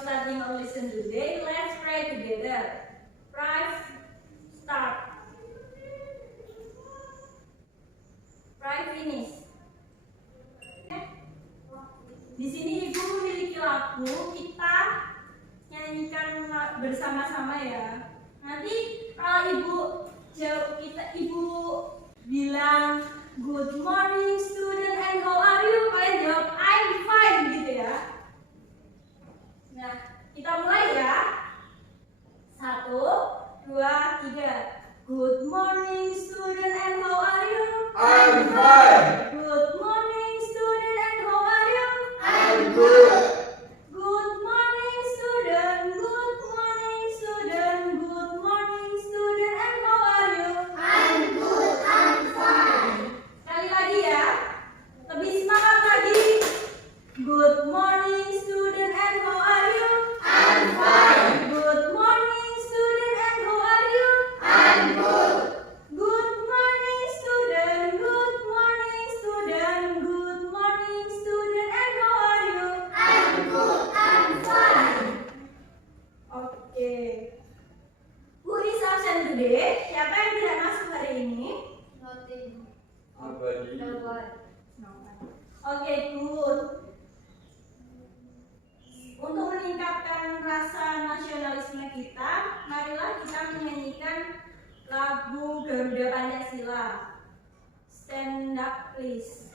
studying or listen today, let's pray together. Pray, start. Pray, finish. Di sini Ibu memiliki lagu, kita nyanyikan bersama-sama ya. Nanti kalau Ibu bilang good morning student and how are you, kalian jawab I'm fine gitu ya. Nah, kita mulai ya. 1, 2, 3. Good morning student and how are you? I'm fine. Good morning student and how are you? I'm good. Good morning student. Good morning student. Good morning student and how are you? I'm good. I'm fine. Sekali lagi ya. Lebih semangat lagi. Good morning student and how are you? I'm fine. Good morning student and how are you? I'm good. Good morning student. Good morning student. Good morning student and how are you? I'm good. I'm fine. Oke. Who is absent today? Siapa yang tidak masuk hari ini? Nothing. Nobody. Oke, good. Untuk meningkatkan rasa nasionalisme kita, marilah kita menyanyikan lagu Garuda Pancasila. Stand up, please.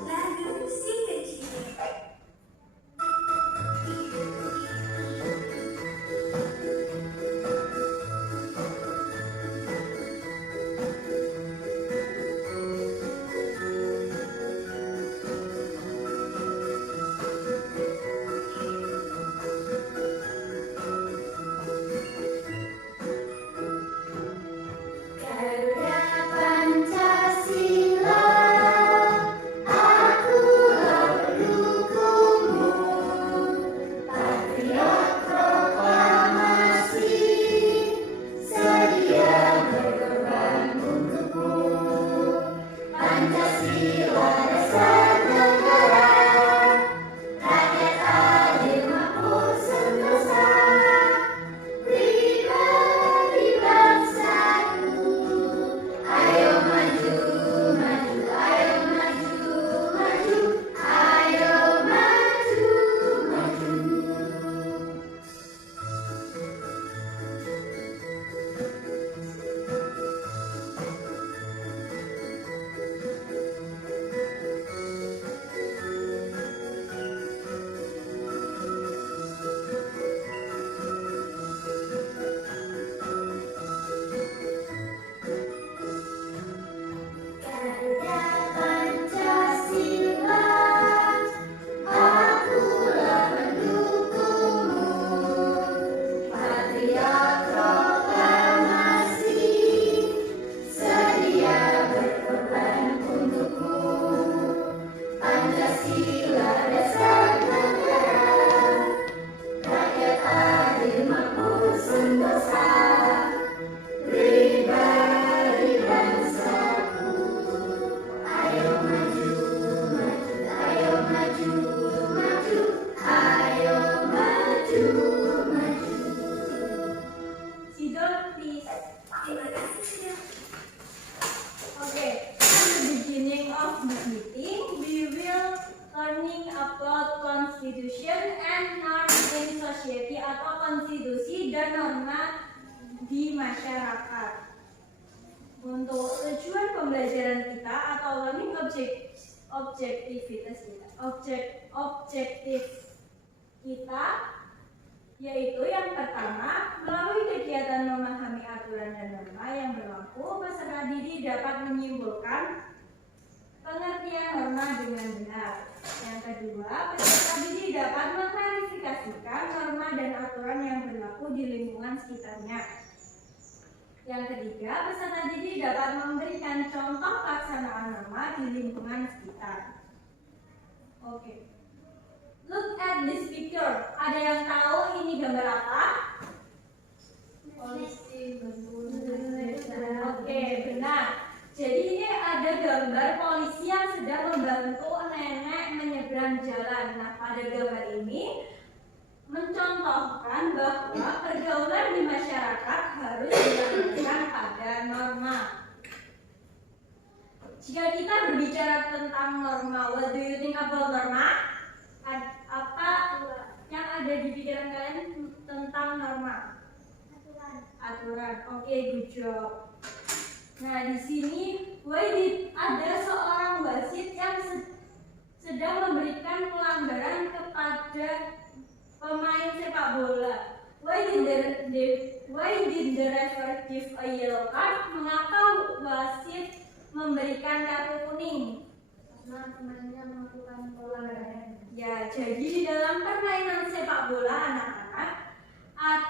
Lagu si kecil. Okay, at the beginning of this meeting, we will learning about constitution and norms in society atau konstitusi dan norma di masyarakat. Untuk tujuan pembelajaran kita atau learning objektif kita yaitu yang pertama, melalui kegiatan memahami aturan dan norma yang berlaku, peserta didik dapat menyimpulkan pengertian norma dengan benar. Yang kedua, peserta didik dapat mengklarifikasikan norma dan aturan yang berlaku di lingkungan sekitarnya. Yang ketiga, peserta didik dapat memberikan contoh pelaksanaan norma di lingkungan sekitar. Oke. Look at this picture. Ada yang tahu ini gambar apa? Polisi. Oke, Nah, jadi ini ada gambar polisi yang sedang membantu nenek menyeberang jalan. Nah, pada gambar ini mencontohkan bahwa pergaulan di masyarakat harus dilandaskan pada norma. Jika kita berbicara tentang norma, what do you think about norma? Apa yang ada di pikiran kalian tentang norma? Aturan. Oke, good job. Nah, di sini ada seorang wasit yang sedang memberikan pelanggaran kepada pemain sepak bola. Why did the referee give a yellow card? Mengapa wasit memberikan kartu kuning? Karena pemainnya melakukan pelanggaran. Ya, jadi di dalam permainan sepak bola anak-anak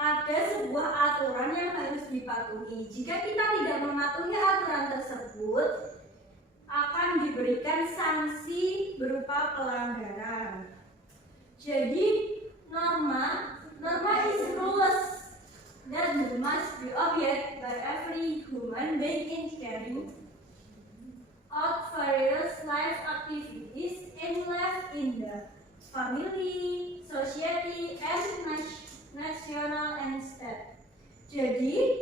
ada sebuah aturan yang harus dipatuhi. Jika kita tidak mematuhi aturan tersebut, akan diberikan sanksi berupa pelanggaran. Jadi norma is rules that must be obeyed by every human being in carrying out various life activities in the family, society, and national and state. Jadi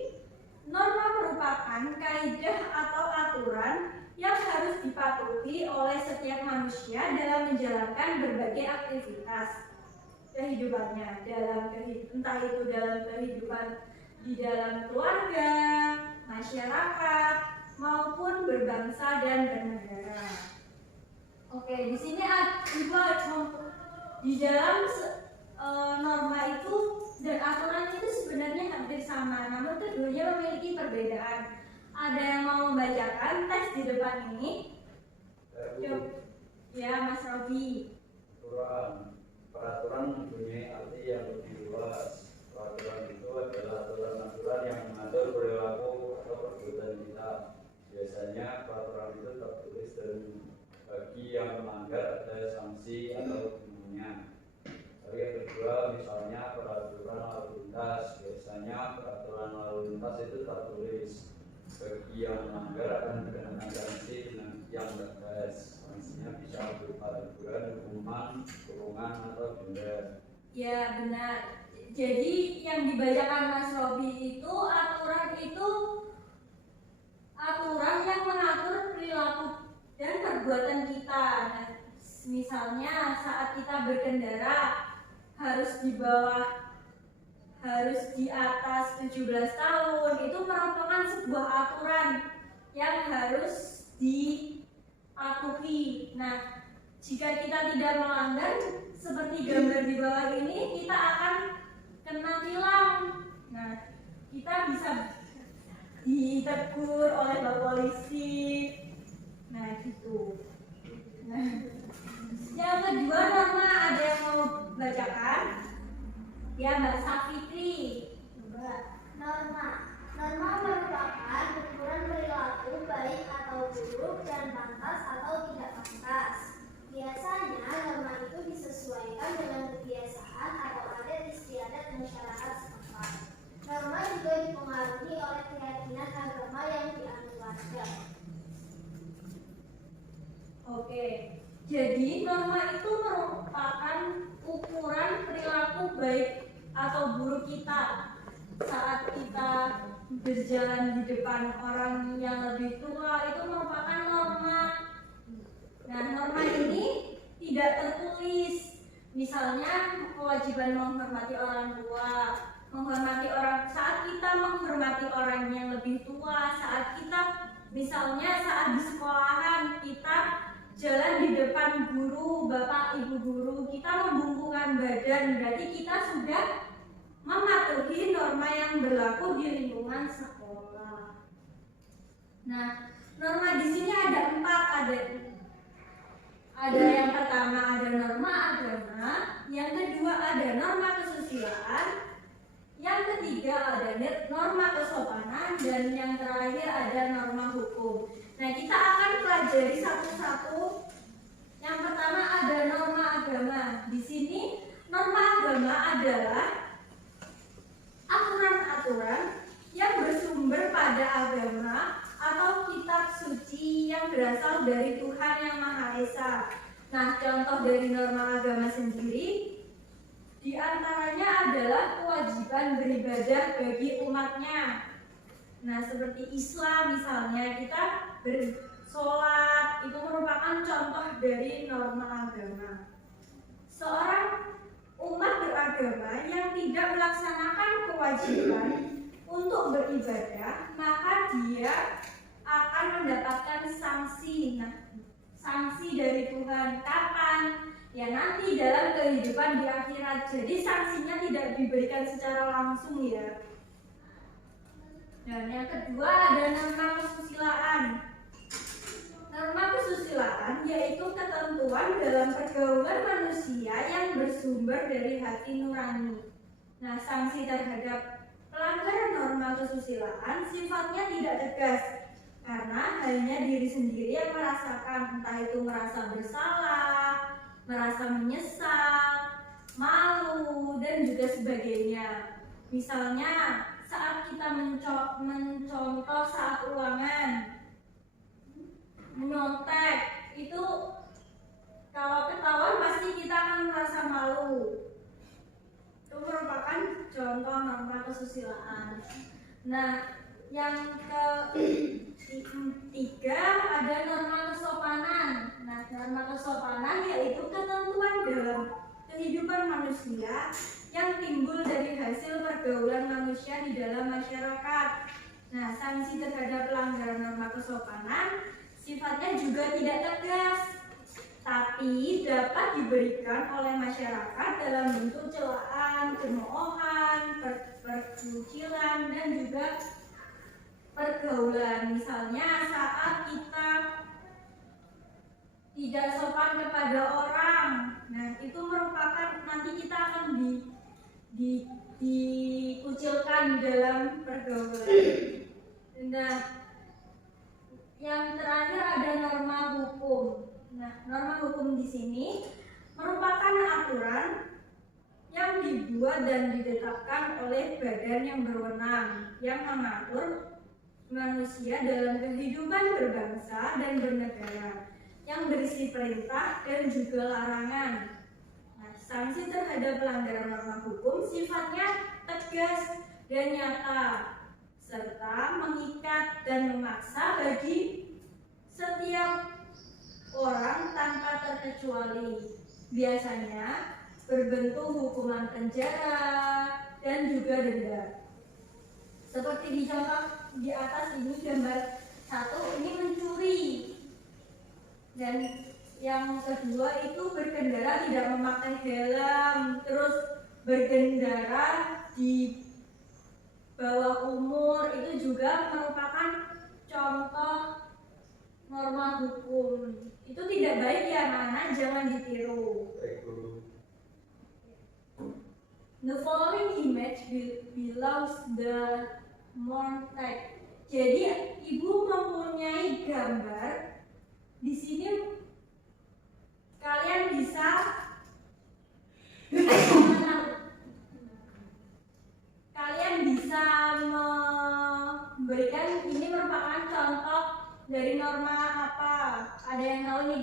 norma merupakan kaidah atau aturan yang harus dipatuhi oleh setiap manusia dalam menjalankan berbagai aktivitas kehidupannya, entah itu dalam kehidupan di dalam keluarga, masyarakat, maupun berbangsa dan bernegara. Oke, di sini di dalam norma itu dan aturan itu sebenarnya hampir sama, namun keduanya memiliki perbedaan. Ada yang mau membacakan teks di depan ini? Ya, Mas Robi. Peraturan mempunyai arti yang lebih luas. Peraturan itu adalah aturan-aturan yang mengatur perilaku atau perbuatan kita. Biasanya peraturan itu tertulis dan bagi yang melanggar ada sanksi atau hukumannya. Lalu yang kedua, misalnya peraturan lalu lintas. Biasanya peraturan lalu lintas itu tertulis. Bagi yang melanggar akan dikenakan sanksi dengan yang tegas. Sanksinya bisa berupa teguran, hukuman, kurungan, atau denda. Ya, benar. Jadi yang dibacakan Mas Robi itu aturan yang mengatur perilaku dan perbuatan kita. Nah, misalnya saat kita berkendara harus di atas 17 tahun, itu merupakan sebuah aturan yang harus dipatuhi. Nah, jika kita tidak melanggar seperti gambar di bawah ini, kita akan kena tilang. Nah, kita bisa ditegur oleh Pak Polisi. Nah, gitu. Nah, yang kedua norma, ada yang mau bacakan? Ya, Mbak Safitri. Norma merupakan ukuran perilaku baik atau buruk dan pantas atau tidak pantas. Biasanya norma itu disesuaikan dengan kebiasaan atau adat istiadat masyarakat setempat. Norma juga dipengaruhi oleh keyakinan agama yang dianut warga. Oke, jadi norma itu merupakan ukuran perilaku baik atau buruk kita saat kita berjalan di depan orang yang lebih tua. Itu merupakan norma. Nah, norma ini tidak tertulis. Misalnya kewajiban menghormati orang tua, saat kita menghormati orang yang lebih tua, saat di sekolahan kita jalan di depan guru, bapak ibu guru, kita membungkukkan badan, berarti kita sudah mematuhi norma yang berlaku di lingkungan sekolah. Nah, norma di sini ada 4, ada yang pertama ada norma agama, yang kedua ada norma kesusilaan, yang ketiga ada norma kesopanan, dan yang terakhir ada norma hukum. Nah, kita akan pelajari satu-satu. Yang pertama ada norma agama. Di sini norma agama adalah aturan-aturan yang bersumber pada agama kitab suci yang berasal dari Tuhan Yang Maha Esa. Nah, contoh dari norma agama sendiri di antaranya adalah kewajiban beribadah bagi umatnya. Nah, seperti Islam misalnya, kita bersolat, itu merupakan contoh dari norma agama. Seorang umat beragama yang tidak melaksanakan kewajiban untuk beribadah, maka dia akan mendapatkan sanksi. Nah, sanksi dari Tuhan kapan? Ya nanti dalam kehidupan di akhirat. Jadi sanksinya tidak diberikan secara langsung ya. Dan yang kedua ada norma kesusilaan. Norma kesusilaan yaitu ketentuan dalam pergaulan manusia yang bersumber dari hati nurani. Nah, sanksi terhadap pelanggaran norma kesusilaan sifatnya tidak tegas, karena hanya diri sendiri yang merasakan, entah itu merasa bersalah, merasa menyesal, malu, dan juga sebagainya. Misalnya saat kita mencontoh saat ulangan, menyontek, itu kalau ketahuan pasti kita akan merasa malu. Itu merupakan contoh norma kesusilaan. Nah, yang ketiga ada norma kesopanan. Nah, norma kesopanan yaitu ketentuan dalam kehidupan manusia yang timbul dari hasil pergaulan manusia di dalam masyarakat. Nah, sanksi terhadap pelanggaran norma kesopanan sifatnya juga tidak tegas, tapi dapat diberikan oleh masyarakat dalam bentuk celaan, cemoohan, perkucilan, dan juga pergaulan. Misalnya saat kita tidak sopan kepada orang, nah itu merupakan nanti kita akan dikucilkan di dalam pergaulan. Nah, yang terakhir ada norma hukum. Nah, norma hukum di sini merupakan aturan yang dibuat dan ditetapkan oleh badan yang berwenang yang mengatur manusia dalam kehidupan berbangsa dan bernegara, yang berisi perintah dan juga larangan. Nah, sanksi terhadap pelanggaran norma hukum sifatnya tegas dan nyata, serta mengikat dan memaksa bagi setiap orang tanpa terkecuali. Biasanya berbentuk hukuman penjara dan juga denda. Seperti di contoh di atas ini, gambar 1 ini mencuri, dan yang kedua itu berkendara tidak memakai helm, terus berkendara di bawah umur, itu juga merupakan contoh norma hukum. Itu tidak baik ya anak-anak, jangan ditiru. The following image belongs the Montag. Jadi ibu mempunyai gambar di sini, kalian bisa memberikan, ini merupakan contoh dari norma apa? Ada yang tahu nih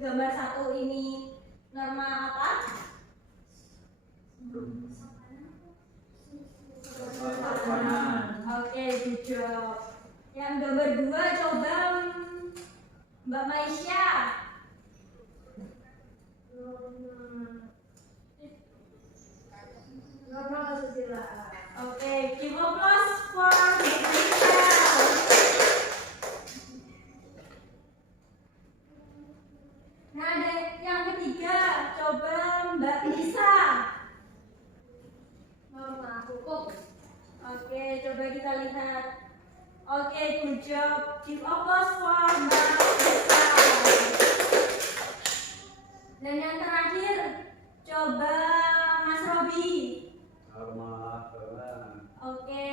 gambar 1 ini norma apa? Oke, good job. Yang gambar 2 coba Mbak Maisha. Norma kesusilaan. Oke, give applause for Mbak Maisha. Nah, ada yang ketiga, coba Mbak Lisa. Norma hukum. Oke, coba kita lihat. Oke, good job. Give applause for Mbak Lisa. Dan yang terakhir, coba Mas Robi. Oke,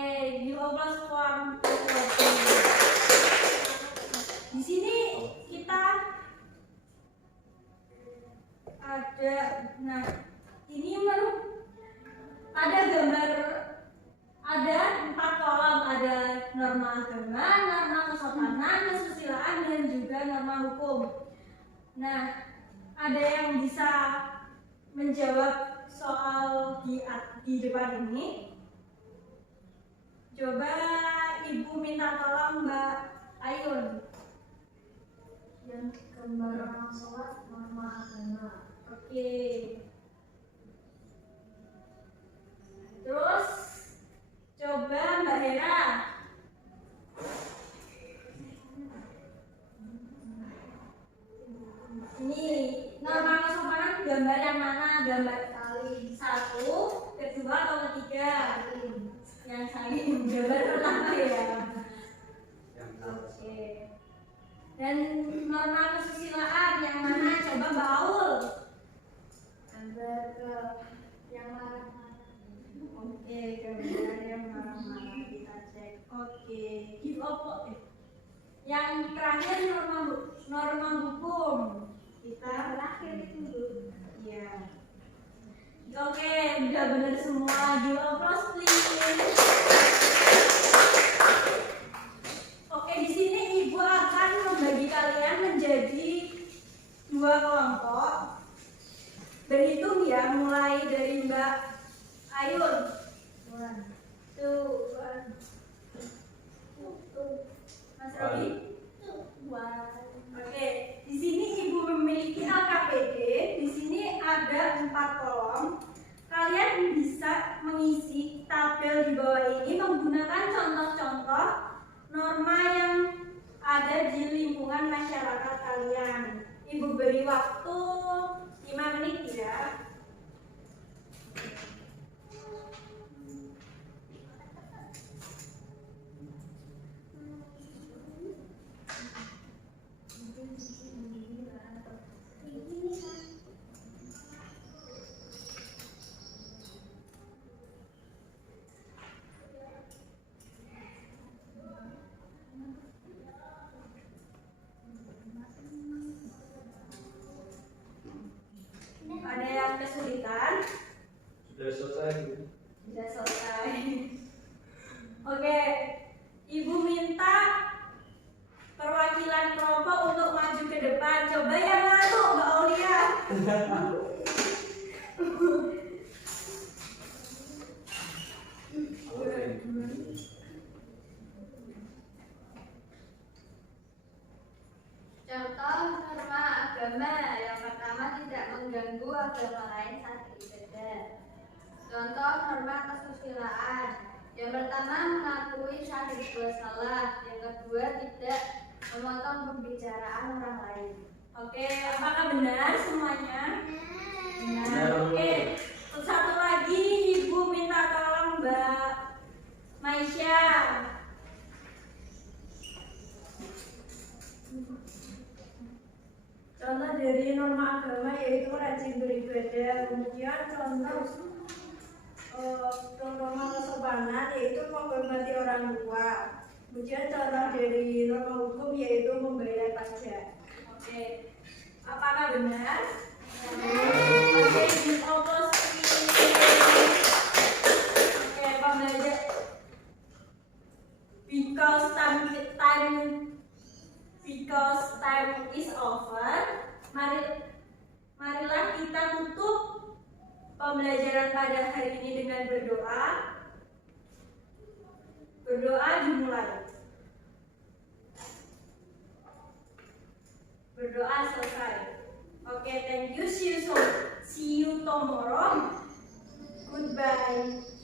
give applause for Mas Robi. Di sini kita ada, nah ini ada gambar, ada 4 kolom, ada norma agama, norma kesopanan, kesusilaan, juga norma hukum. Nah, ada yang bisa menjawab soal di depan ini? Coba Ibu minta tolong Mbak Ayun. Yang gambar orang sholat norma agama. Oke. Terus coba Mbak Hera. Ini norma kesopanan gambar yang mana? Gambar Saling. satu, kedua atau ketiga? Saling. Yang saling gambar pertama ya. Yang atas. Oke. Dan norma kesusilaan yang mana? Coba Mbak Aul. Gambar ke yang marah-marah. Oke, gambar yang marah-marah kita cek. Oke, give up. Yang terakhir norma hukum. Kita Terakhir itu. ya. Oke, udah bener semua. Give applause please. Oke, di sini Ibu akan membagi kalian menjadi 2 kelompok. Berhitung ya, mulai dari Mbak Ayun. 1, 2, 1, Mas Robi. 2. Oke, di sini Ibu memiliki LKPD. Di sini ada 4 kolom. Kalian bisa mengisi tabel di bawah ini menggunakan contoh-contoh norma yang ada di lingkungan masyarakat kalian. Ibu beri waktu 5 menit ya. Ada yang kesulitan? Sudah selesai. Sudah selesai. Oke, Ibu minta perwakilan kelompok untuk maju ke depan. Coba yang lalu, Mbak Aulia. Contoh norma agama yang pertama tidak mengganggu agama lain saat beribadah. Contoh norma kesusilaan yang pertama mengakui sah berbuat salah, yang kedua tidak memotong pembicaraan orang lain. Oke, apakah benar semuanya? Benar. Oke, satu lagi Ibu minta tolong Mbak Maisha. Contoh dari norma agama yaitu rajin beribadah. Kemudian contoh norma kesopanan yaitu menghormati orang tua. Kemudian contoh dari norma hukum yaitu membayar pajak. Oke, apakah benar? Oke, give applause please. Oke, pembelajar. Because time is over, marilah kita tutup pembelajaran pada hari ini dengan berdoa. Berdoa dimulai. Berdoa selesai. Oke, thank you. See you tomorrow. Goodbye.